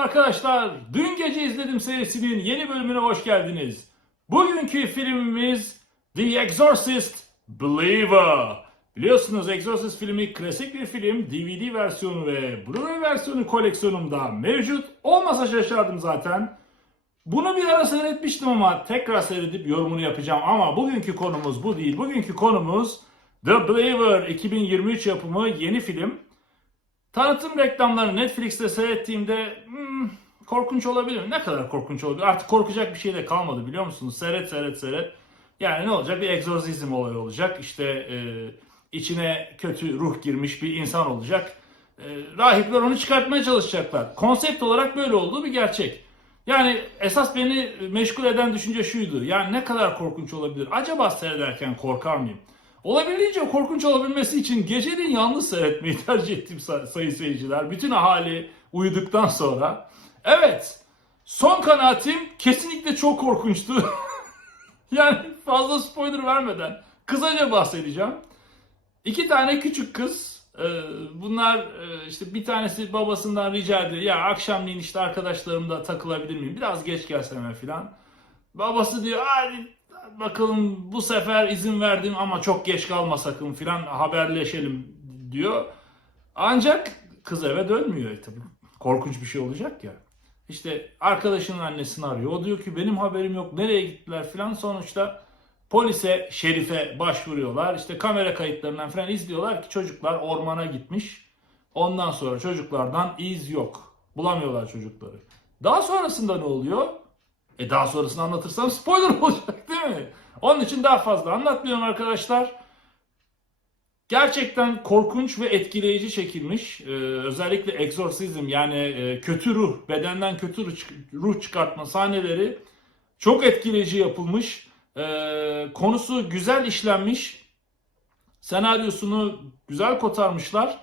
arkadaşlar. Dün gece izledim serisinin yeni bölümüne hoş geldiniz. Bugünkü filmimiz The Exorcist Believer. Biliyorsunuz Exorcist filmi klasik bir film. DVD versiyonu ve Blu-ray versiyonu koleksiyonumda mevcut. Olmasa şaşardım zaten. Bunu bir ara seyretmiştim ama tekrar seyredip yorumunu yapacağım. Ama bugünkü konumuz bu değil. Bugünkü konumuz The Believer 2023 yapımı yeni film. Tanıtım reklamlarını Netflix'te seyrettiğimde hmm, korkunç olabilir. Ne kadar korkunç olabilir? Artık korkacak bir şey de kalmadı biliyor musunuz? Seyret seyret seyret. Yani ne olacak? Bir egzorsizm olayı olacak. İşte e, içine kötü ruh girmiş bir insan olacak. E, rahipler onu çıkartmaya çalışacaklar. Konsept olarak böyle olduğu bir gerçek. Yani esas beni meşgul eden düşünce şuydu. Yani ne kadar korkunç olabilir? Acaba seyrederken korkar mıyım? Olabildiğince korkunç olabilmesi için geceliğin yalnız seyretmeyi tercih ettim say- sayın seyirciler. Bütün ahali uyuduktan sonra. Evet, son kanaatim kesinlikle çok korkunçtu. yani fazla spoiler vermeden kısaca bahsedeceğim. İki tane küçük kız. e, Bunlar e, işte bir tanesi babasından rica ediyor. Ya akşamleyin işte arkadaşlarımla takılabilir miyim? Biraz geç gelsem filan. Babası diyor hadi bakalım bu sefer izin verdim ama çok geç kalma sakın filan haberleşelim diyor. Ancak kız eve dönmüyor E tabii. Korkunç bir şey olacak ya. İşte arkadaşının annesini arıyor. O diyor ki benim haberim yok nereye gittiler filan. Sonuçta polise, şerife başvuruyorlar. İşte kamera kayıtlarından falan izliyorlar ki çocuklar ormana gitmiş. Ondan sonra çocuklardan iz yok. Bulamıyorlar çocukları. Daha sonrasında ne oluyor? E daha sonrasını anlatırsam spoiler olacak değil mi? Onun için daha fazla anlatmıyorum arkadaşlar. Gerçekten korkunç ve etkileyici çekilmiş. Ee, özellikle egzorsizm yani e, kötü ruh, bedenden kötü ruh, ruh çıkartma sahneleri çok etkileyici yapılmış. Ee, konusu güzel işlenmiş. Senaryosunu güzel kotarmışlar.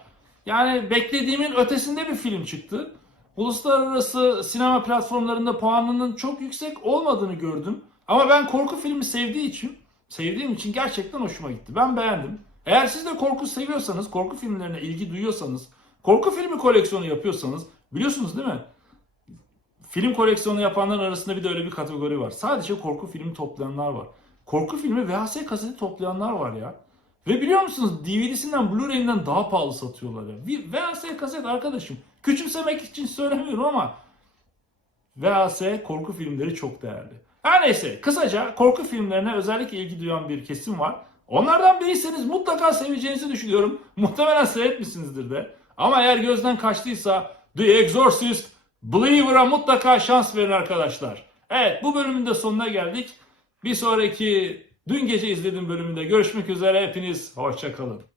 Yani beklediğimin ötesinde bir film çıktı. Uluslararası sinema platformlarında puanının çok yüksek olmadığını gördüm. Ama ben korku filmi sevdiği için, sevdiğim için gerçekten hoşuma gitti. Ben beğendim. Eğer siz de korku seviyorsanız, korku filmlerine ilgi duyuyorsanız, korku filmi koleksiyonu yapıyorsanız, biliyorsunuz değil mi? Film koleksiyonu yapanların arasında bir de öyle bir kategori var. Sadece korku filmi toplayanlar var. Korku filmi VHS kaseti toplayanlar var ya. Ve biliyor musunuz DVD'sinden Blu-ray'inden daha pahalı satıyorlar ya. VHS kaset arkadaşım. Küçümsemek için söylemiyorum ama VHS korku filmleri çok değerli. Her neyse kısaca korku filmlerine özellikle ilgi duyan bir kesim var. Onlardan biriyseniz mutlaka seveceğinizi düşünüyorum. Muhtemelen seyretmişsinizdir de. Ama eğer gözden kaçtıysa The Exorcist Believer'a mutlaka şans verin arkadaşlar. Evet bu bölümün de sonuna geldik. Bir sonraki dün gece izlediğim bölümünde görüşmek üzere. Hepiniz hoşçakalın.